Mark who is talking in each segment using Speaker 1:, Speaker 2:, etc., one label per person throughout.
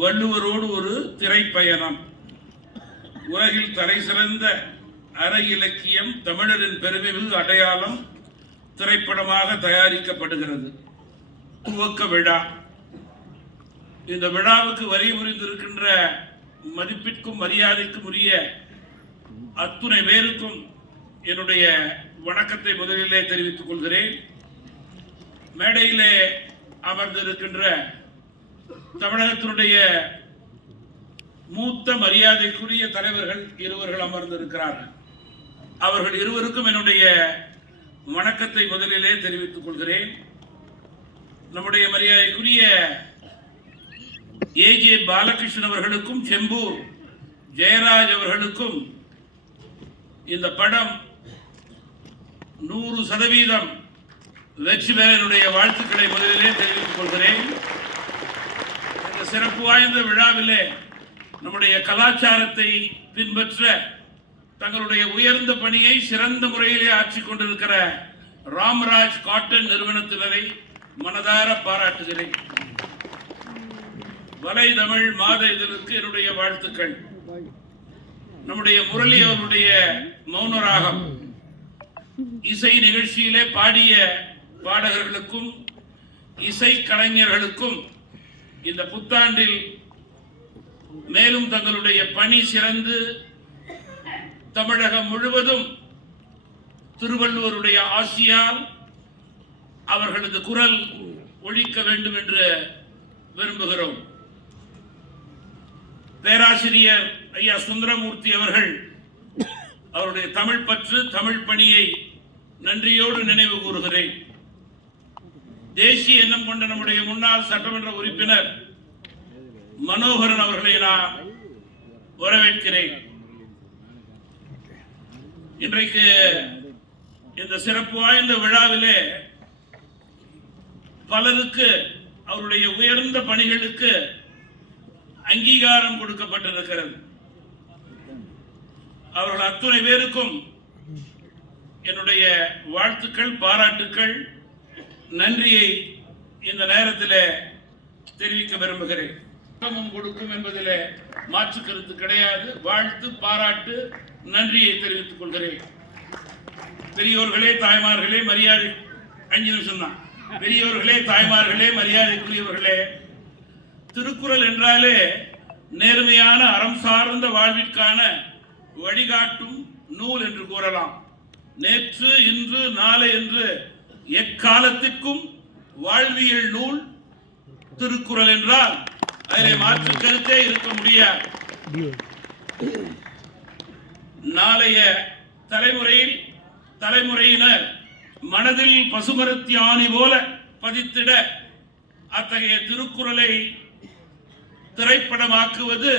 Speaker 1: வள்ளுவரோடு ஒரு திரைப்பயணம். உலகில் தலை சிறந்த அற இலக்கியம் தமிழரின் பெருமைமிகு அடையாளம் திரைப்படமாக தயாரிக்கப்படுகிறது. துவக்க விழா. இந்த விழாவுக்கு வரி புரிந்திருக்கின்ற மதிப்பிற்கும் மரியாதைக்கும் உரிய அத்துணை பேருக்கும் என்னுடைய வணக்கத்தை முதலிலே தெரிவித்துக் கொள்கிறேன். மேடையிலே அமர்ந்திருக்கின்ற தமிழகத்தினுடைய மூத்த மரியாதைக்குரிய தலைவர்கள் இருவர்கள் அமர்ந்திருக்கிறார்கள் அவர்கள் இருவருக்கும் என்னுடைய வணக்கத்தை முதலிலே தெரிவித்துக் கொள்கிறேன். நம்முடைய மரியாதைக்குரிய ஏஜே பாலகிருஷ்ணன் அவர்களுக்கும் செம்பூர் ஜெயராஜ் அவர்களுக்கும் இந்த படம் நூறு சதவீதம் வெற்றி பெற என்னுடைய வாழ்த்துக்களை முதலிலே தெரிவித்துக் கொள்கிறேன். இந்த சிறப்பு வாய்ந்த விழாவிலே நம்முடைய கலாச்சாரத்தை பின்பற்ற தங்களுடைய உயர்ந்த பணியை சிறந்த முறையிலே ஆற்றி கொண்டிருக்கிற ராம்ராஜ் காட்டன் நிறுவனத்தினரை மனதார பாராட்டுகிறேன். வலை தமிழ் மாத இதழுக்கு என்னுடைய வாழ்த்துக்கள். நம்முடைய முரளி அவருடைய மௌனராகம். இசை நிகழ்ச்சியிலே பாடிய பாடகர்களுக்கும் இசை கலைஞர்களுக்கும் இந்த புத்தாண்டில் மேலும் தங்களுடைய பணி சிறந்து தமிழகம் முழுவதும் திருவள்ளுவருடைய ஆசியால் அவர்களது குரல் ஒழிக்க வேண்டும் என்று விரும்புகிறோம். பேராசிரியர் ஐயா சுந்தரமூர்த்தி அவர்கள் அவருடைய தமிழ் பற்று தமிழ் பணியை நன்றியோடு நினைவு கூறுகிறேன். தேசிய எண்ணம் கொண்ட நம்முடைய முன்னாள் சட்டமன்ற உறுப்பினர் மனோகரன் அவர்களை நான் வரவேற்கிறேன். இன்றைக்கு இந்த சிறப்பு வாய்ந்த விழாவிலே பலருக்கு அவருடைய உயர்ந்த பணிகளுக்கு அங்கீகாரம் கொடுக்கப்பட்டிருக்கிறது. அவர்கள் அத்துணை பேருக்கும் என்னுடைய வாழ்த்துக்கள் பாராட்டுக்கள். நன்றியை இந்த நேரத்தில் தெரிவிக்க விரும்புகிறேன். கொடுக்கும் என்பதில் மாற்று கருத்து கிடையாது. வாழ்த்து பாராட்டு நன்றியை தெரிவித்துக் கொள்கிறேன். பெரியோர்களே தாய்மார்களே மரியாதை. அஞ்சு நிமிஷம் தான் பெரியோர்களே தாய்மார்களே மரியாதைக்குரியவர்களே திருக்குறள் என்றாலே நேர்மையான அறம் சார்ந்த வாழ்விற்கான வழிகாட்டும் நூல் என்று கூறலாம். நேற்று இன்று நாளை என்று எக்காலத்திற்கும் வாழ்வியல் நூல் திருக்குறள் என்றால் அதிலே மாற்று கருத்தே இருக்க முடியாது. நாளைய தலைமுறையில் தலைமுறையினர் மனதில் பசுமரத்தி ஆணி போல பதித்திட அத்தகைய திருக்குறளை திரைப்படமாக்குவது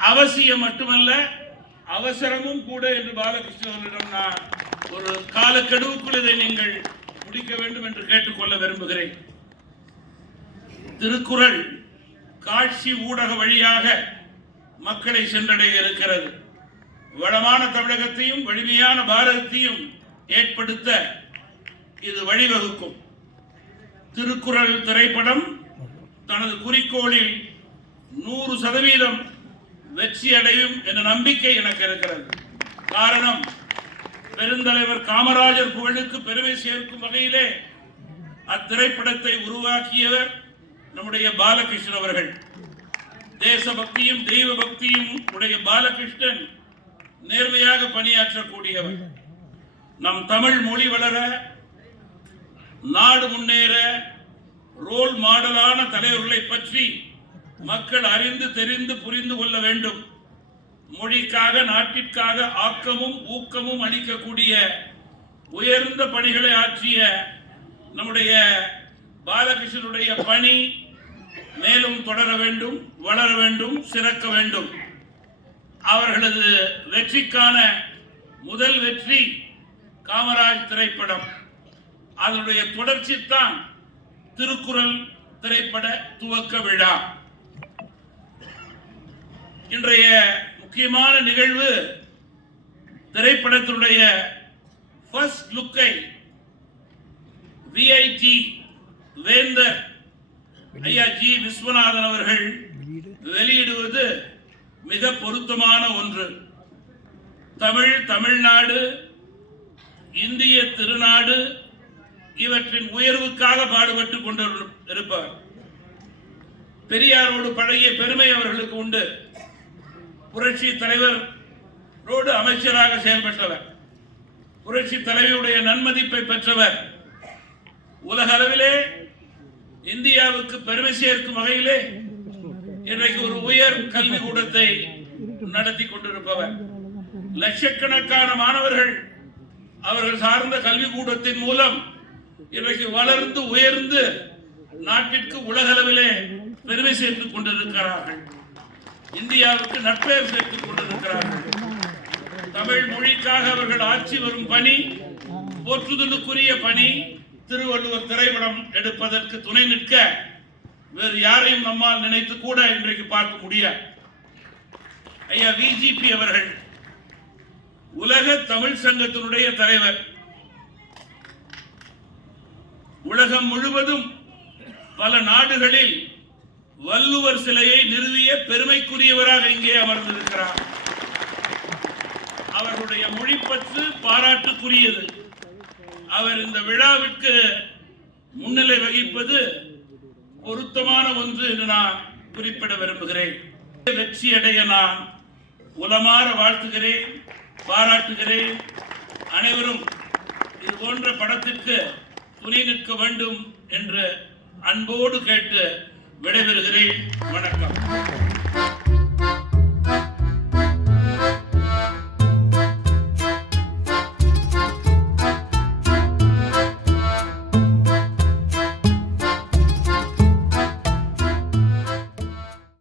Speaker 1: அவசியம் மட்டுமல்ல அவசரமும் கூட என்று பாலகிருஷ்ணனிடம் நான் ஒரு காலக்கெடுவுக்குள் இதை நீங்கள் முடிக்க வேண்டும் என்று கேட்டுக்கொள்ள விரும்புகிறேன். திருக்குறள் காட்சி ஊடக வழியாக மக்களை சென்றடைய இருக்கிறது. வளமான தமிழகத்தையும் வலிமையான பாரதத்தையும் ஏற்படுத்த இது வழிவகுக்கும். திருக்குறள் திரைப்படம் தனது குறிக்கோளில் நூறு சதவீதம் வெற்றி அடையும் என்ற நம்பிக்கை எனக்கு இருக்கிறது. காரணம் பெருந்தலைவர் காமராஜர் புகழுக்கு பெருமை சேர்க்கும் வகையிலே அத்திரைப்படத்தை உருவாக்கியவர் நம்முடைய பாலகிருஷ்ணன் அவர்கள். தேசபக்தியும் தெய்வ பக்தியும் உடைய பாலகிருஷ்ணன் நேர்மையாக பணியாற்றக்கூடியவர். நம் தமிழ் மொழி வளர நாடு முன்னேற ரோல் மாடலான தலைவர்களை பற்றி மக்கள் அறிந்து தெரிந்து புரிந்து கொள்ள வேண்டும். மொழிக்காக நாட்டிற்காக ஆக்கமும் ஊக்கமும் அளிக்கக்கூடிய உயர்ந்த பணிகளை ஆற்றிய நம்முடைய பாலகிருஷ்ணனுடைய பணி மேலும் தொடர வேண்டும் வளர வேண்டும் சிறக்க வேண்டும். அவர்களது வெற்றிக்கான முதல் வெற்றி காமராஜ் திரைப்படம். அதனுடைய தொடர்ச்சி தான் திருக்குறள் திரைப்பட துவக்க விழா. இன்றைய முக்கியமான நிகழ்வு திரைப்படத்தினுடைய ஃபர்ஸ்ட் லுக்கை விஐடி வேந்தர் ஐயா ஜி விஸ்வநாதன் அவர்கள் வெளியிடுவது மிக பொருத்தமான ஒன்று. தமிழ் தமிழ்நாடு இந்திய திருநாடு இவற்றின் உயர்வுக்காக பாடுபட்டு கொண்டு இருப்பார் பெரியாரோடு பழகிய பெருமை அவர்களுக்கு உண்டு. புரட்சி தலைவர் ரோடு அமைச்சராக செயல்பட்டவர் புரட்சி தலைவியுடைய நன்மதிப்பை பெற்றவர். உலக அளவிலே இந்தியாவுக்கு பெருமை சேர்க்கும் வகையிலே இன்றைக்கு ஒரு உயர் கல்வி கூடத்தை நடத்தி கொண்டிருப்பவர். லட்சக்கணக்கான மாணவர்கள் அவர்கள் சார்ந்த கல்வி கூடத்தின் மூலம் இன்றைக்கு வளர்ந்து உயர்ந்து நாட்டிற்கு உலகளவிலே பெருமை சேர்த்துக் கொண்டிருக்கிறார்கள். இந்தியாவுக்கு நட்பெயர் சேர்த்துக் கொண்டிருக்கிறார்கள். தமிழ் மொழிக்காக அவர்கள் ஆட்சி வரும் பணி போற்றுதலுக்குரிய பணி திருவள்ளுவர் திரைப்படம் எடுப்பதற்கு துணை நிற்க வேறு யாரையும் நம்மால் நினைத்து கூட இன்றைக்கு பார்க்க முடியாது. ஐயா விஜிபி அவர்கள் உலக தமிழ் சங்கத்தினுடைய தலைவர். உலகம் முழுவதும் பல நாடுகளில் வள்ளுவர் சிலையை நிறுவிய பெருமைக்குரியவராக இங்கே அமர்ந்திருக்கிறார். அவர்களுடைய மொழிப்பற்று பாராட்டுக்குரியது. அவர் இந்த விழாவிற்கு முன்னிலை வகிப்பது பொருத்தமான ஒன்று என்று நான் குறிப்பிட விரும்புகிறேன். வெற்றி அடைய நான் உலமாற வாழ்த்துகிறேன் பாராட்டுகிறேன். அனைவரும் இது போன்ற படத்திற்கு துணை நிற்க வேண்டும் என்று அன்போடு கேட்டு விடைபெறுகிறேன். வணக்கம்.